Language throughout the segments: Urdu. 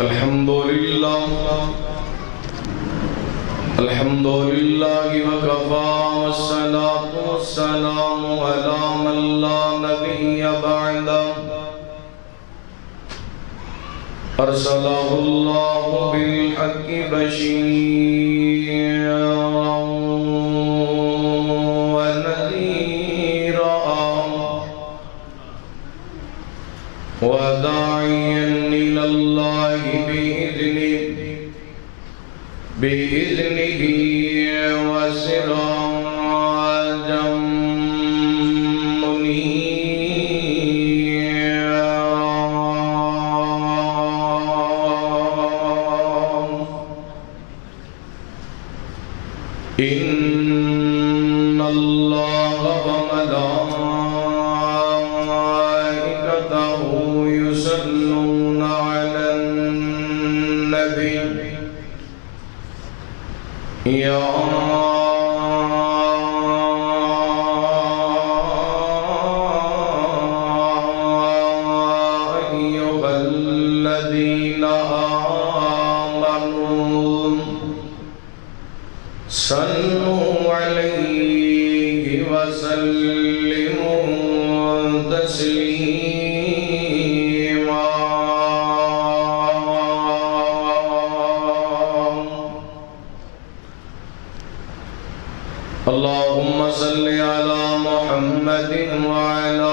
الحمد لله وكفى والصلاة والسلام على من لا نبي بعده أرسله الله بالحق بشيرا ونذيرا وداعيا إلى الله بإذنه وسراجا إن الله وملائكته يصلون على النبي يا أيها الذين آمنوا صلوا عليه وسلموا تسليما اللهم صل على محمد وعلى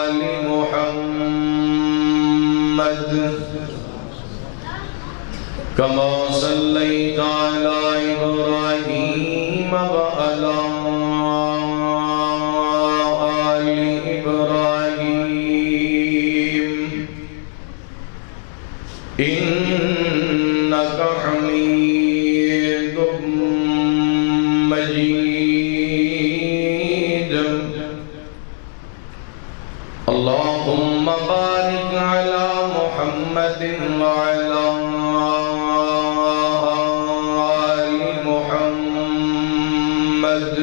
آل محمد كما صليت على إبراهيم وعلى آل إبراهيم إنك حميد مجيد اللهم بارك على محمد وعلى آل محمد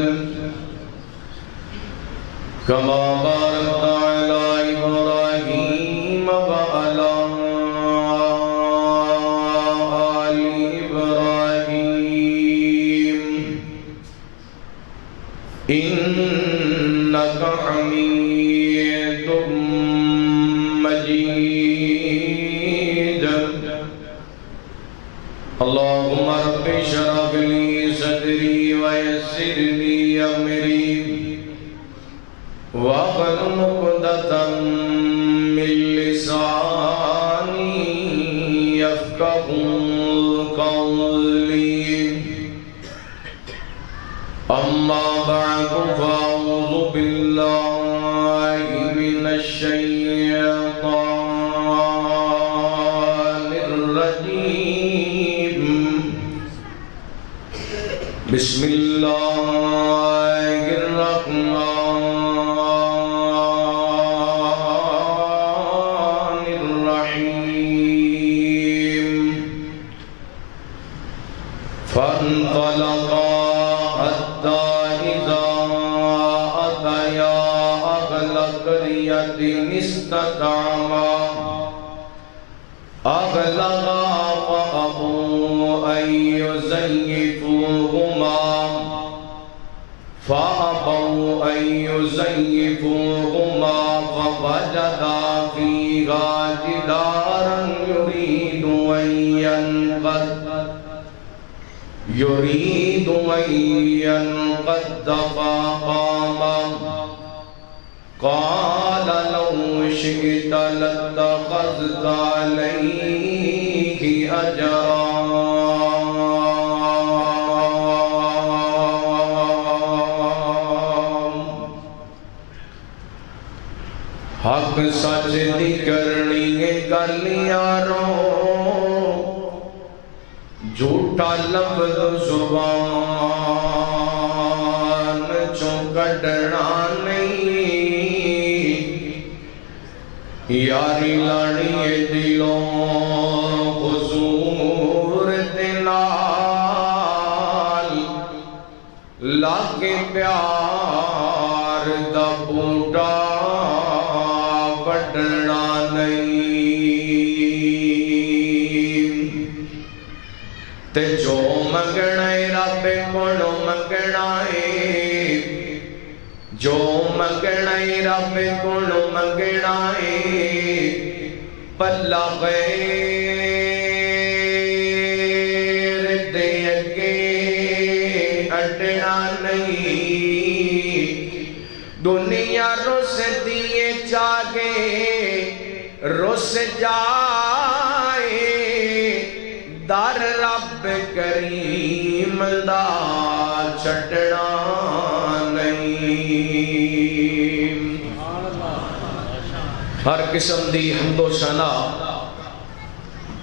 كما باركت على إبراهيم وعلى آل إبراهيم إنك حميد مجيد اللهم رب اشرح لي صدري ويسر لي أمري واحلل عقدة من لساني يفقهوا قولي أما بعد فأعوذ بالله من الشيطان الرجيم بسم الله الرحمن الرحيم فانطلقا حتى إذا أتيا أهل قرية استطعما أهلها فأبوا أن يزيفوهما فوجدا فيها جدارا يريد أن ينقض فقام قال لو شئت لاتخذت عليه أجرا حق سچ دی کرنی گل یارو جھوٹا لفظ زبان چوں کڈنا نہیں یاری لانی دلوں حضور دے نال لاگے پیار دا بوٹا وڈنا نہیں تے جو منگنا ہے رب کولوں منگنا ہے، جو منگنا ہے رب کولوں منگنا ہے، پلا غیر دے اگے اڈنا نہیں، دنیا رس دیے چاگے رس جائے، در رب کریم دا چھٹنا نہیں۔ ہر قسم دی حمد و ثنا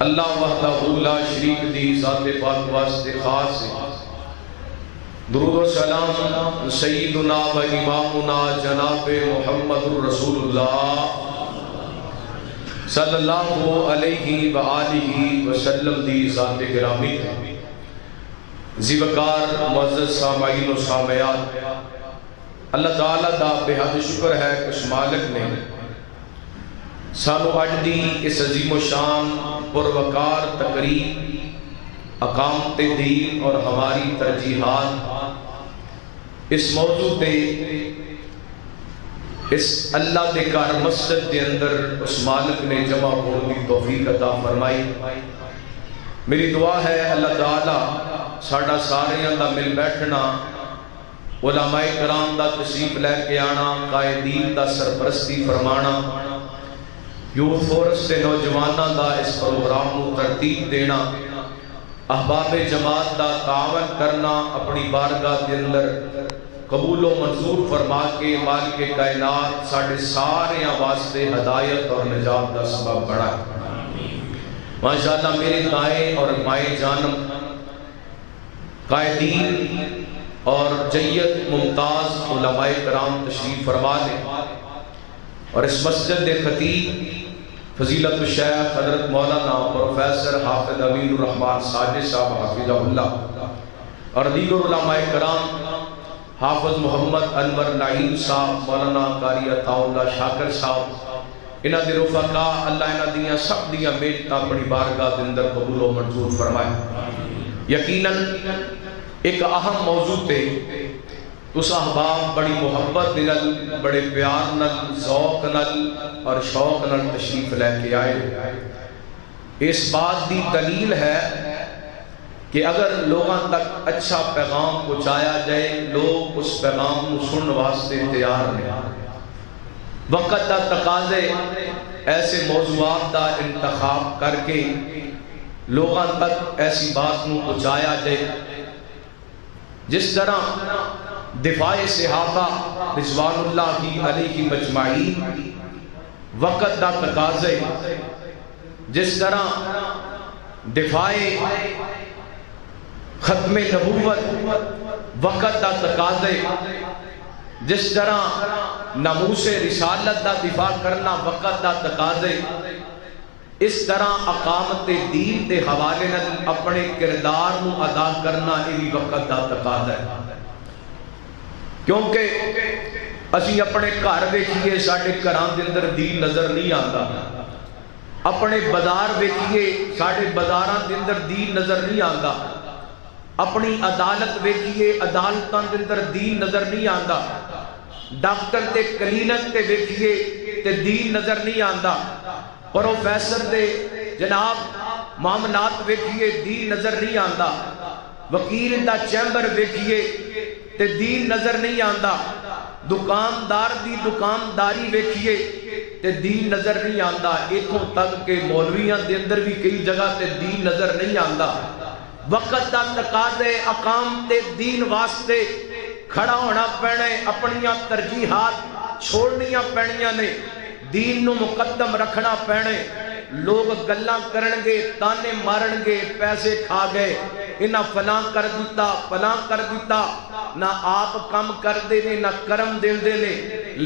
اللہ وحدہ لا شریک دی ذات پاک واسطے خاص ہے۔ درود و سلام سیدنا و امامنا جناب محمد رسول اللہ صلی اللہ علیہ وآلہ وسلم دی ذات گرامی ذی وقار معزز سامعین و سامعات، اللہ تعالیٰ دا بے حد شکر ہے کہ اس مالک نے سانو اج دی اس عظیم و شان پروقار تقریب اقامت دین اور ہماری ترجیحات اس موضوع پہ اس اللہ دے کار مسجد دے اندر اس مالک نے جمع ہونے کی توفیق عطا فرمائی۔ میری دعا ہے اللہ تعالیٰ ساڈا سارے دا مل بیٹھنا، علماء کرام دا تشریف لے کے آنا، قائدین دا سرپرستی فرمانا، یوتھ فورس سے نوجوانوں دا اس پروگرام کو ترتیب دینا، احباب جماعت دا تعاون کرنا، اپنی بارگاہ کے اندر قبول و منظور فرما کے مالک کائنات ساڑھے سارے واسطے ہدایت اور نجات دا سبب بڑھا ہے۔ ماشاءاللہ میرے دائیں اور بائیں جانب قائدین اور جید ممتاز علماء کرام تشریف فرما لیں، اور اس مسجد دے خطیب فضیلت الشیخ حضرت مولانا پروفیسر حافظ امین الرحمن ساجد صاحب حافظہ اللہ اور دیگر علماء کرام حافظ محمد انور نعیم صاحب، مولانا قاری عطا اللہ شاکر صاحب، انہاں دے رفقا، اللہ انہاں دیاں سب دیاں محنتاں اپنی بارگاہ دے اندر قبول و منظور فرمائے۔ یقیناً ایک اہم موضوع تے اس احباب بڑی محبت نل، بڑے پیار نل، ذوق نل اور شوق نل تشریف لے کے آئے۔ اس بات دی دلیل ہے کہ اگر لوگاں تک اچھا پیغام پہنچایا جائے، لوگ اس پیغام کو سننے واسطے تیار نہیں۔ وقت دا تقاضے ایسے موضوعات دا انتخاب کر کے لوگاں تک ایسی بات کو پہنچایا جائے، جس طرح دفاع صحابہ رضوان اللہ علیہ مجمعین وقت دا تقاضے، جس طرح دفاع ختم نبوت وقت دا تقاضے، جس طرح ناموس رسالت دا دفاع کرنا وقت دا تقاضے، اس طرح اقامت دین دے حوالے نال اپنے کردار نو ادا کرنا یہ وقت دا تقاضا ہے۔ کیونکہ اسی اپنے گھر ویکھیے ساڈے گھراں دے اندر دین نظر نہیں آتا، اپنے بازار ویکھیے ساڈے بازاراں دے اندر دین نظر نہیں آتا، اپنی عدالت ویکھیے عدالتاں دے اندر دین نظر نہیں آتا، ڈاکٹر تے کلینک تے ویکھیے تے دین نظر نہیں آتا، پروفیسر دے جناب معاملات ویکھیے دین نظر نہیں آتا، وکیل دا چیمبر ویکھیے تے دین نظر نہیں آتا، دکاندار دی دکانداری ویکھیے تے دین نظر نہیں آتا، ایتھوں تک کہ مولویاں دے اندر بھی کئی جگہ تے دین نظر نہیں آتا۔ وقت دا تقاضے اقامت دین واسطے کھڑا ہونا پینے، اپنیاں ترجیحات چھوڑنیاں پینیاں نے، دین نو مقدم رکھنا پینے۔ لوگ گلاں کرنگے، تانے مارنگے، پیسے کھا گئے، انہاں فلاں کر دیتا فلاں کر دیتا، نہ آپ کم کر دے نے نہ کرم دل دے نے،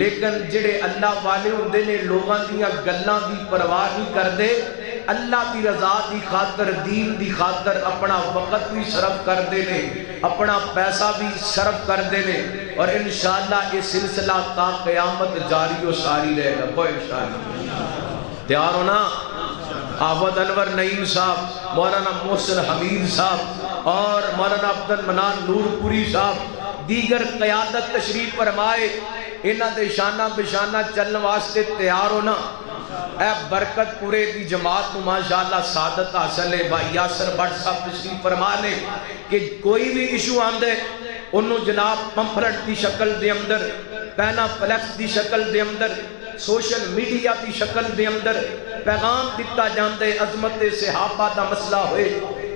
لیکن جڑے اللہ والے ہوندے نے لوگاں دیاں گلاں دی پرواہ نہیں کر دے، اللہ دی رضا دی خاطر دین دی خاطر اپنا وقت بھی صرف کر دے نے، اپنا پیسہ بھی صرف کر دے نے، اور انشاءاللہ یہ سلسلہ تا قیامت جاری و ساری رہے گا۔ کوئی انشاءاللہ تیار ہونا؟ آفد انور نعیم صاحب، مولانا محسن حمید صاحب اور مولانا عبد المنان نور پوری صاحب، دیگر قیادت تشریف فرمائے، انہاں دے شانہ بشانہ چلن واسطے تیار ہونا۔ اے برکت پورے دی جماعت کو ماشاءاللہ سعادت حاصل ہے۔ بھائی یاسر بٹ صاحب تشریف فرما لے کہ کوئی بھی ایشو آندے انہوں جناب پمفلٹ دی شکل دے اندر، پینا فلیکس دی شکل دے اندر، سوشل میڈیا دی شکل دے اندر پیغام دیتا جاندے، عظمت صحابہ دا مسئلہ ہوئے،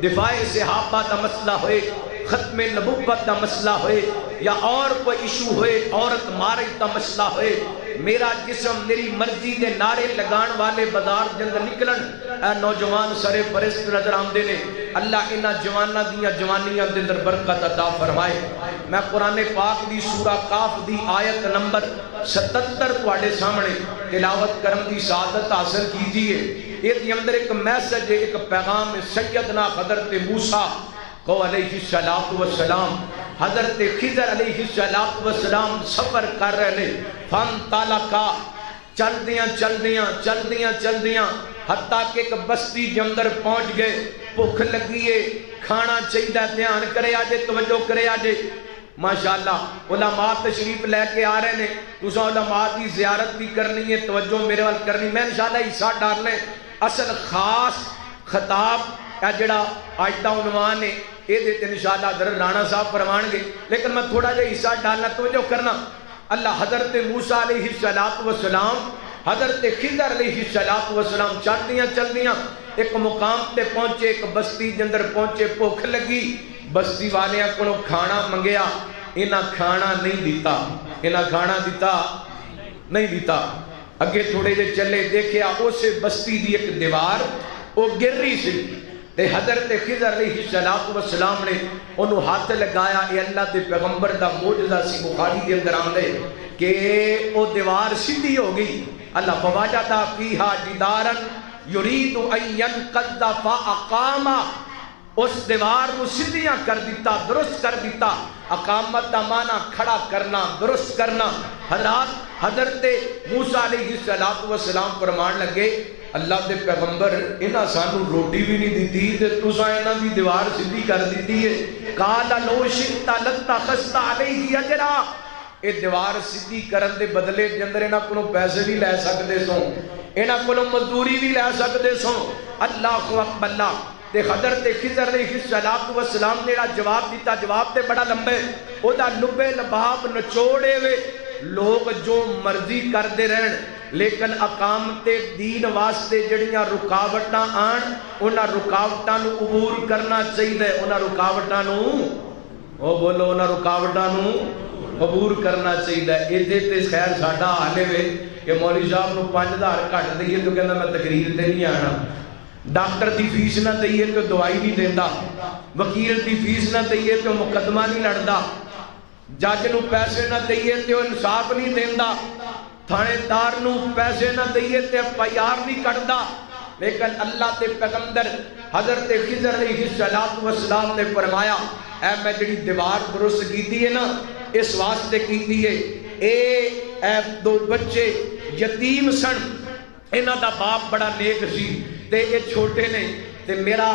دفاع صحابہ دا مسئلہ ہوئے، ختم نبوت دا مسئلہ ہوئے یا اور کوئی ایشو ہوئے، عورت مارے دا مسئلہ ہوئے، میرا جسم میری مرضی دے نعرے لگان والے بازار دے اندر نکلن، اے نوجوان سرے پرست نظر آمدے نے، اللہ انہاں جوانہ دیاں جوانیاں دے اندر برکت عطا فرمائے۔ میں قرآن پاک دی سورہ کاف دی آیت نمبر 77 تواڈے سامنے تلاوت کرم دی سعادت حاصل کیجئے۔ یہ اندر ایک میسج ہے، ایک پیغام ہے سیدنا حضرت موسیٰ کو علیہ السلام، حضرت خضر علیہ السلام سفر کر رہے ہیں، فن تالکا چل دیاں حتیٰ کہ ایک بستی کے اندر پہنچ گئے، بھوک لگیے، کھانا چاہیے، دھیان کرے آجے، توجہ کرے آجے۔ ماشاءاللہ علماء تشریف لے کے آ رہے ہیں، تساں علماء دی زیارت بھی کرنی ہے، توجہ میرے وال کرنی، میں انشاءاللہ حصہ ڈالنا ہے۔ اصل خاص خطاب کا جڑا آج دا عنوان ہے یہ دیتے انشاءاللہ حضرت رانا صاحب فرمان گے، لیکن میں تھوڑا جا حصہ ڈالنا، توجہ کرنا۔ اللہ حضرت موسیٰ علیہ السلام، حضرت خضر علیہ السلام چل دیاں ایک مقام تے پہنچے، ایک بستی دے اندر پہنچے، بھوک لگی، بستی والیاں کو کھانا منگیا، انہاں کھانا نہیں دیتا۔ اگے تھوڑے جے چلے، دیکھیا اسے بستی دی ایک دیوار وہ گر رہی سی، تے حضرت خضر علیہ السلام نے انہوں ہاتھ لگایا، اے اللہ دے پیغمبر دا معجزہ سی، بخاری دے اندر آمدے کہ وہ دیوار سیدھی ہو گئی۔ اللہ فواجد فیہا جدارا یرید ان ینقض فاقاما، اس دیوار کو سیدھیاں کر دیتا، درست کر دیتا۔ اقامت دا معنی کھڑا کرنا، درست کرنا۔ حضرت موسیٰ علیہ السلام فرمان لگے، اللہ دے پیغمبر انہاں سانو روٹی بھی نہیں دیتی تے تساں انہاں دی دیوار سیدھی کر دیتی ہے۔ قال لو شئت لاتخذت علیہ اجرا، اے دیوار سیدھی کرن دے بدلے دے اندر انہاں کولوں پیسے بھی لے سکدے سو، انہاں کولوں مزدوری بھی لے سکدے سو۔ اللہ اکبر اللہ۔ تے حضرت خضر علیہ السلام نے جواب دیتا، جواب تے بڑا لمبے، او دا لبے لباب نچوڑے وے، لوگ جو مرضی کر دے رہن، لیکن اقامت دین واسطے جڑیاں رکاوٹاں آن، انہاں رکاوٹاں نو عبور کرنا چاہیے، انہاں رکاوٹاں نو عبور کرنا چاہیے۔ ایدے تے خیر ساڈا حالے وے کہ مولوی صاحب نو 5000 گھٹ دئیے تو کہندا میں تقریر تے نہیں آنا، ڈاکٹر دی فیس نہ دئیے تو دوائی نہیں دیندا، وکیل دی فیس نہ دئیے تو مقدمہ نہیں لڑدا، جج نو پیسے نہ دئیے تو انصاف نہیں دیندا، تھانے دار نو پیسے نہ دئیے تے پیار نہیں کٹدا۔ لیکن اللہ تے پیغمبر حضرت خضر علیہ السلام نے فرمایا، اے میں جڑی دیوار درست کیتی ہے نا، اس واسطے کیتی ہے، اے دو بچے یتیم سن، انہاں دا باپ بڑا نیک سی تے اے چھوٹے نے، تے میرا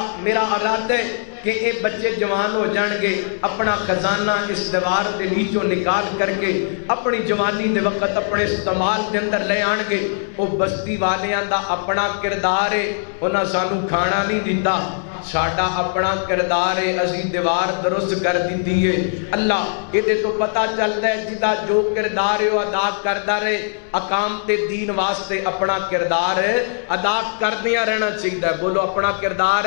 ارادہ ہے کہ اے بچے جوان ہو جان گے، اپنا خزانہ اس دیوار دے نیچوں نکال کر کے اپنی جوانی دے وقت اپنے استعمال دے اندر لے آن گے۔ او بستی والیاں دا اپنا کردار ہے، انہاں سانو کھانا نہیں دیتا، ساڈا اپنا کردار ہے، اسی دیوار درست کر دیتی ہے۔ اللہ یہ تو پتہ چلتا ہے جدا جو کردار ہے وہ ادا کردا رہے، اقامت دین واسطے اپنا کردار ادا کردیاں رہنا چاہیے۔ بولو اپنا کردار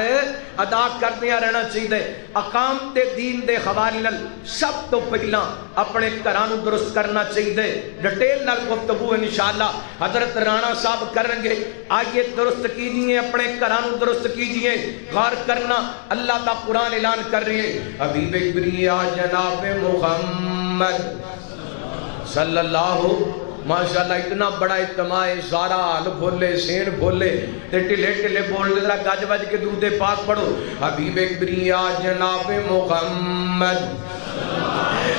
ادا کردیاں رہنا چاہیے۔ اقامت دین دے حوالے نال سب تو پہلا اپنے گھراں نوں درست کرنا چاہیے۔ ڈیٹیل نال گفتگو انشاءاللہ حضرت رانا صاحب کریں گے، آئیے درست کیجئے، اپنے گھراں نوں درست کیجئے، غور کرنا۔ اللہ تا قرآن اعلان کر رہی ہے، حبیب کبریا جناب محمد صلی اللہ، ماشاءاللہ اتنا بڑا اجتماع ہے، سارا حال کھولے، سین کھولے، تے ٹلے ٹلے بول دے، ذرا گج بج کے درود پاک پڑھو۔ حبیب کبریا جناب محمد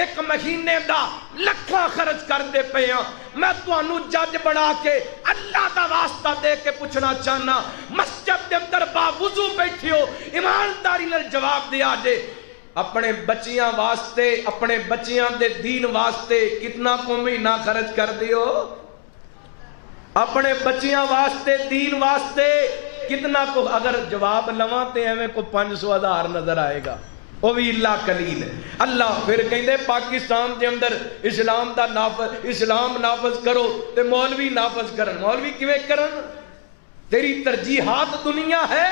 ایک مہینے دا لکھاں خرچ کر دے پے ہاں. میں تانوں جج بنا کے اللہ دا واسطہ دے کے پوچھنا چاہنا، مسجد دے اندر باوضو بیٹھے ہو، ایمانداری نال جواب دیا جے اپنے بچیاں واسطے، اپنے بچیاں دے دین واسطے کتنا کو مہینہ خرچ کر دیو؟ اپنے بچیاں واسطے دین واسطے کتنا کو؟ اگر جواب لواں تے ایویں کو 500,000 نظر آئے گا، وہ بھی اللہ قلیل ہے. اللہ پھر کہندے پاکستان دے اندر اسلام نافذ کرو تے مولوی نافذ کرن. مولوی کیویں کرن؟ تیری ترجیحات دنیا ہے،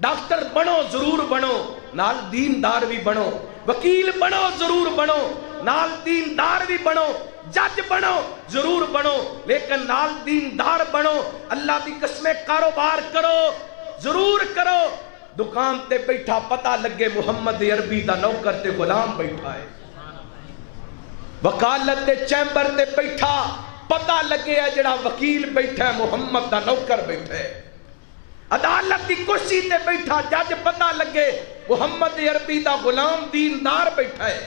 ڈاکٹر بنو ضرور بنو، نال دیندار بھی بنو، وکیل بنو ضرور بنو، نال دیندار بھی بنو، جج بنو ضرور بنو، لیکن نال دیندار بنو. اللہ دی قسمیں کاروبار کرو ضرور کرو. دکان تے بیٹھا پتہ لگے محمد عربی دا نوکر تے غلام بیٹھا ہے، وکالت تے چیمبر تے بیٹھا پتہ لگے ہے جڑا وکیل بیٹھا ہے محمد دا نوکر بیٹھا ہے. عدالت دی کرسی تے بیٹھا جج پتہ لگے محمد عربی دا غلام دیندار بیٹھا ہے.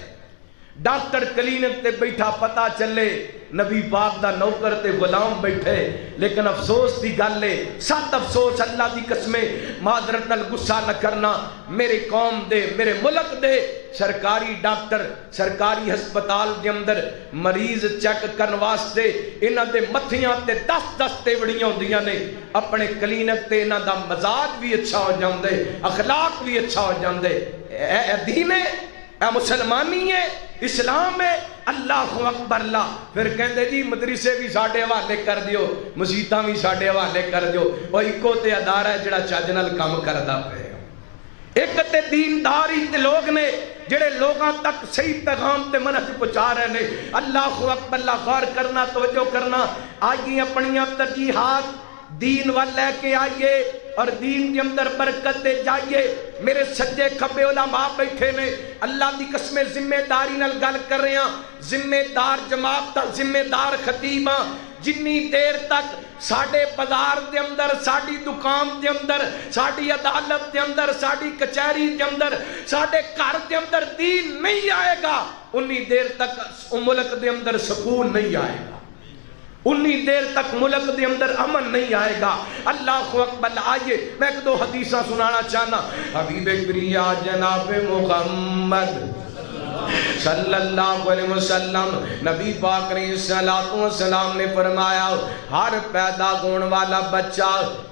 ڈاکٹر کلینک تے بیٹھا پتہ چلے نبی پاک دا نوکر تے غلام بیٹھے. لیکن افسوس دی گل ہے، سات افسوس اللہ دی قسمیں، معذرت نال غصہ نہ کرنا، میرے قوم دے، میرے ملک دے سرکاری ڈاکٹر سرکاری ہسپتال دے اندر مریض چیک کرن واسطے انہاں دے متھیاں تے 10 تیوڑیاں ہوندیاں نے. اپنے کلینک تے انہاں دا مزاج بھی اچھا ہو جاندے، اخلاق بھی اچھا ہو جاندے. اے دین ہے، اے مسلمانی ہے، اسلام ہے. اللہ اکبر. اللہ پھر کہندے جی مدرسے بھی ساڈے حوالے کر دیو، مسجداں بھی ساڈے حوالے کر دیو. او اکو تے ادارہ ہے جڑا چج نال کام کردا پیا. ایک تے دینداری تے لوگ نے جڑے لوگاں تک صحیح پیغام تے منہج پہنچا رہے نے. اللہ اکبر. اللہ غور کرنا، توجہ کرنا. آئیے اپنیاں ترجیحات دین وال لے کے آئیے اور دین کے اندر برکت دے جائیے. میرے سجے کھبے علماء بیٹھے نے، اللہ دی قسمیں ذمہ داری نال گل کر رہے ہیں. ذمہ دار جماعت دا ذمہ دار خطیباں جنی دیر تک ساڑھے بازار دے اندر، ساڑھی دکان دے اندر، ساڑھی عدالت دے اندر، ساڑھی کچہری دے اندر، ساڑھے گھر دے اندر دین نہیں آئے گا، انی دیر تک ملک دے اندر سکون نہیں آئے گا، انی دیر تک ملک دے اندر امن نہیں آئے گا. اللہ اکبر. آئیے میں ایک دو حدیثہ سنانا چاہنا. حبیب کریا جناب محمد صلی اللہ علیہ وسلم نبی پاک علیہ السلام نے فرمایا ہر پیدا ہون والا بچہ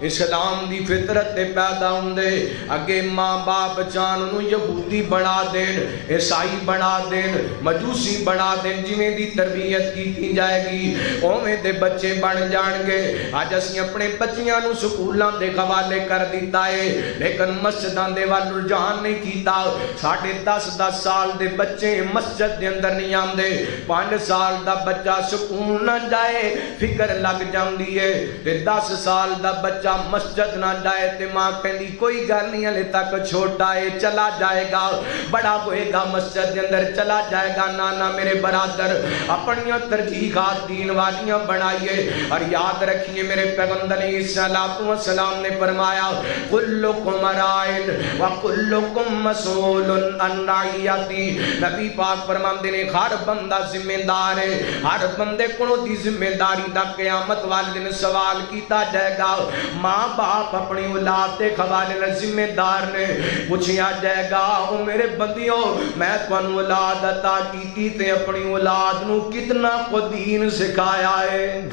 اسلام دی فطرت تے پیدا ہوندے. اگے ماں باپ چان نو یہودی بنا دین، عیسائی بنا دین، مجوسی بنا دین، جویں دی تربیت کیتی جائے گی اوویں دے بچے بن جان گے. اج اسی اپنے بچیاں نو سکولاں دے حوالے کر دیتا ہے، لیکن مسجداں دے ول رجحان نہیں کیتا. 10.5 سال دے بچے مسجد دے اندر نہیں آندے. 5 سال دا بچہ سکون نہ جائے فکر لگ جاندی ہے، تے 10 سال دا بچہ مسجد نہ جائے تے ماں کہندی کوئی گل نہیں ہلے تک چھوٹا ہے چلا جائے گا، بڑا ہوئے گا مسجد دے اندر چلا جائے گا. نانا میرے برادر اپنیاں ترجیحات دین والیاں بنائیے اور یاد رکھیے میرے پیغمبر علیہ السلام نے فرمایا کلکم رائن وکلکم مسئول عن رعیتی. نبی پاک فرماندے نے ہر بندہ ذمہ دار ہے، ہر بندے کو دی ذمہ داری دا قیامت والے دن سوال کیتا جائے گا. ماں باپ اپنی اولاد دے حوالے نال ذمہ دار نے، پوچھیا جائے گا او میرے بندیوں میں تانوں اولاد عطا کیتی تے اپنی اولاد نو کتنا کو دین سکھایا ہے،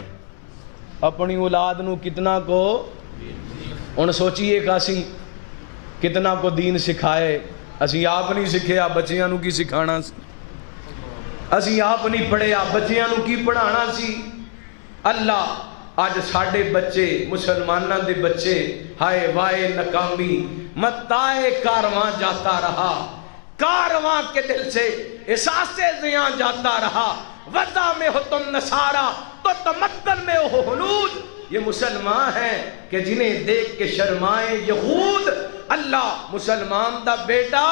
اپنی اولاد نو کتنا کو. ہن سوچئے کہ اسی کتنا کو دین سکھائے. اسی آپ نہیں سکھیا بچیاں نو کی سکھانا سی، اسی آپ نہیں پڑھیا بچیاں نو کی پڑھانا سی. اللہ آج ساڑھے بچے مسلمانہ دے بچے ہائے وائے ناکامی متائے کارواں جاتا رہا، کارواں کے دل سے احساس زیاں جاتا رہا. وضع میں ہو تم نصارہ تو تمدن میں ہو ہنود. یہ مسلمان ہیں کہ جنہیں دیکھ کے شرمائے یہود. اللہ مسلمان دا بیٹا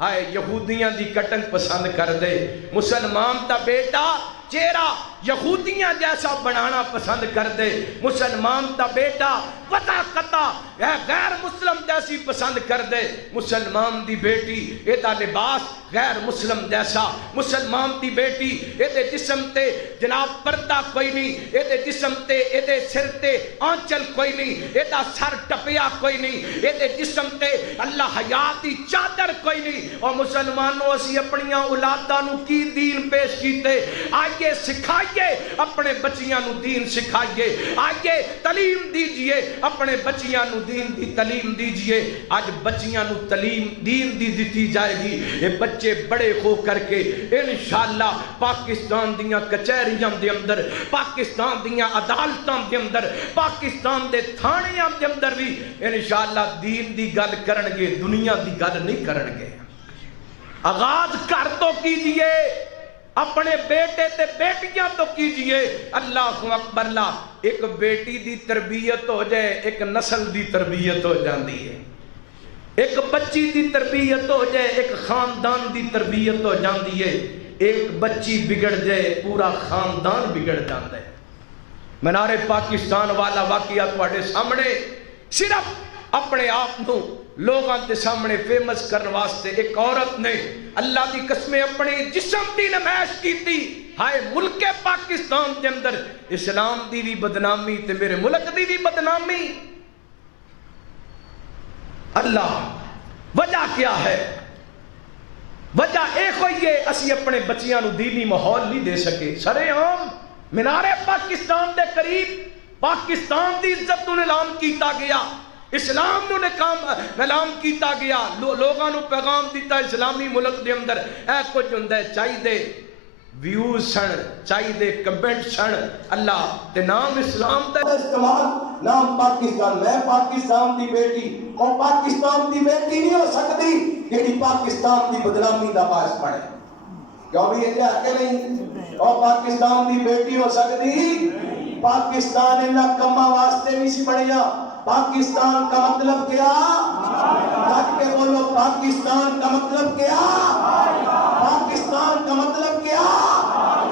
ہائے یہودیاں دی کٹنگ پسند کر دے، مسلمان دا بیٹا چہرہ یہودیاں جیسا بنانا پسند کر دے، مسلمان دا بیٹا وطا قطع غیر مسلم جیسی پسند کر دے، مسلمان دی بیٹی ایدہ لباس غیر مسلم جیسا، مسلمان دی بیٹی ایدے جسم تے جناب پردہ کوئی نہیں، ایدے جسم تے ایدے سر تے آنچل کوئی نہیں، ایدہ سر ٹپیا کوئی نہیں، ایدے جسم تے اللہ حیاتی چادر کوئی نہیں۔ اور مسلمانوں اسی اپنیاں اولاداں نو کی دین پیش کیتے، آئیے سکھائیے اپنے بچیاں نو دین سکھائیے، آئیے تعلیم دیجئے اپنے بچیاں نو دین دی تعلیم دیجئے۔ آج بچیاں نو تعلیم دین دی دیتی جائے گی، یہ بچے بڑے ہو کر کے انشاءاللہ پاکستان دیاں کچہریاں دے اندر، پاکستان دیاں عدالتاں دے اندر، پاکستان دے تھانیاں دے اندر بھی انشاءاللہ دین دی گل کرنگے، دنیا دی گل نہیں کرنگے۔ آغاز کر تو کیجئے، اپنے بیٹے تے بیٹیاں تو کیجئے۔ اللہ اکبر اللہ، ایک بیٹی دی تربیت ہو جائے ایک نسل دی تربیت ہو جاندی ہے، ایک بچی دی تربیت ہو جائے ایک خاندان دی تربیت ہو جاندی ہے، ایک بچی بگڑ جائے پورا خاندان بگڑ جاندہ ہے۔ منار پاکستان والا واقعہ تواڈے سامنے صرف اپنے آپ نو لوگاں دے سامنے فیمس کرنے واسطے ایک عورت نے اللہ دی قسمیں اپنی جسم دی نمائش کی تھی۔ ہائے ملک پاکستان دے اندر اسلام دی بھی بدنامی تے میرے ملک دی بھی بدنامی۔ اللہ وجہ کیا ہے؟ وجہ ایک ہوئی ہے اسی اپنے بچیاں نو دینی ماحول نہیں دے سکے۔ سرے عام منار پاکستان دے قریب پاکستان دی عزت نو نیلام کیتا گیا، اسلام نو نیلام کیتا گیا، لوگاں نو پیغام دیتا اسلامی ملک دے اندر اے کچھ ہوندا ہے، چاہی دے ویوز سن، چاہی دے کمنٹ سن، اللہ تے نام اسلام دا استعمال نام پاکستان، میں پاکستان دی بیٹی اور پاکستان دی بیٹی نہیں ہو سکتی کہ پاکستان دی بدنامی دا باعث بنے، کیوں بھی یہ کہہ کے نہیں؟ اور پاکستان دی بیٹی ہو سکتی، پاکستان انہاں کماں واسطے نہیں سی بنیا۔ پاکستان کا مطلب کیا؟ ڈٹ کے بولو، پاکستان کا مطلب کیا؟ پاکستان کا مطلب کیا؟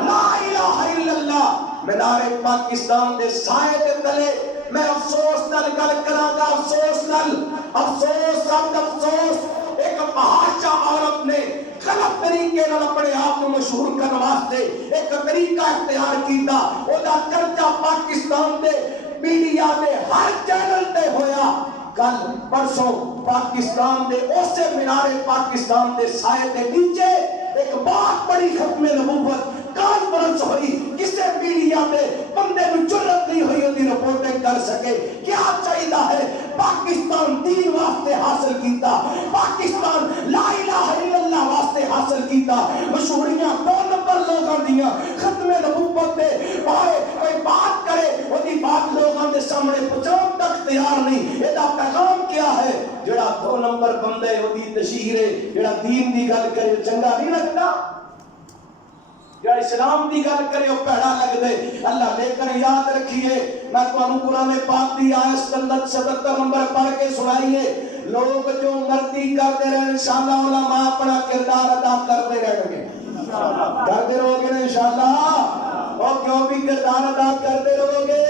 لا الہ الا اللہ۔ منار پاکستان دے سائے دے تلے میں افسوس نال گل کراں گا، افسوس نال، افسوس افسوس ایک بہادر عورت نے غلط طریقے نال اپنے آپ کو مشہور کرنے واسطے ایک طریقہ اختیار کیتا، او دا چرچا پاکستان دے میڈیا دے ہر چینل تے ہویا۔ کل پرسوں پاکستان دے اسے منار پاکستان دے سائے دے نیچے ایک بہت بڑی ختم نبوت کانفرنس ہوئی، کسے میڈیا دے بندے میں جرت نہیں ہوئی ہوتی رپورٹنگ کر سکے۔ کیا چاہیدہ ہے؟ پاکستان دین واسطے حاصل کیتا، پاکستان لا الہ الا اللہ واسطے حاصل کیتا، مشہوریاں 2 نمبر لوگاں دیاں ختم نبوت دے پائے کوئی بات کرے وہ دی بات لوگاں دے سامنے پہنچاؤں تک تیار نہیں۔ یہ دا پیغام کیا ہے؟ جڑا 2 نمبر بندے وہ دی تشہیر ہے، جڑا دین دی گل کرے چنگا نہیں لگتا، یا اسلام دی گل کرے وہ پیڑا لگ دے۔ اللہ لے کر یاد رکھیے، میں تو انہوں قرآن پاک دی آیت 77 نمبر پڑھ کے سنائیے، لوگ جو مرضی کرتے رہے انشاءاللہ علماء اپنا کردار ادا کرتے رہیں گے، کرتے رہو گے نا انشاءاللہ، اور کیوں بھی کردار ادا کرتے رہو گے۔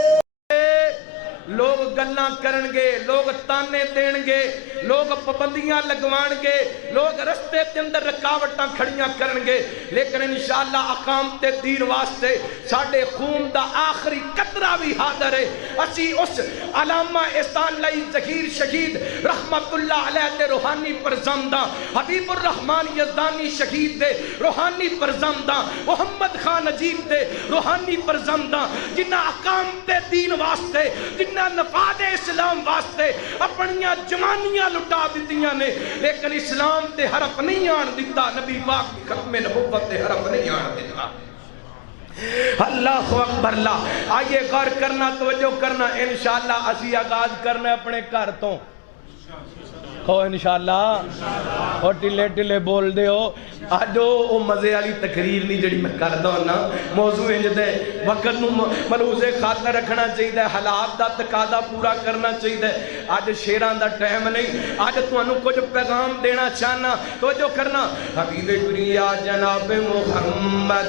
لوگ گلاں کرنگے، لوگ تانے دینگے، لوگ پابندیاں لگوان گے، لوگ رستے کے اندر رکاوٹاں کھڑیاں کرنگے، لیکن انشاءاللہ اقامت دین واسطے ساڑھے خون دا آخری قطرہ بھی حاضر ہے۔ اسی اس علامہ احسان لئی ظہیر شہید رحمت اللہ علیہ دے روحانی پرزمدہ، حبیب الرحمن یزدانی شہید دے روحانی پرزمدہ، محمد خان عجیب دے روحانی پرزمدہ، جنہ اقامت دین واسطے، جنہ نفاد اسلام واسطے اپنیاں جوانیاں لٹا دیتیاں نے، لیکن اسلام تے حرف نہیں آن دیتا، نبی پاک کی ختم نبوت تے حرف نہیں آن دیتا۔ اللہ اکبر اللہ۔ آئیے غور کرنا، توجہ کرنا، انشاءاللہ اسی آغاز کرنا اپنے گھر تو ہو انشاءاللہ، ہو ٹلے ٹلے بول دے ہو۔ آج وہ مزے والی تقریر نہیں جڑی میں کردا ہوں نا، موضوع انج دے وقت نو ملحوظے خاطر رکھنا چاہیے، حالات دا تقاضا پورا کرنا چاہیے۔ آج شیراں دا ٹائم نہیں، آج تانوں کچھ پیغام دینا چاہنا، توجہ کرنا۔ حبیب کریا جناب محمد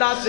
10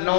9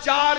4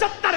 70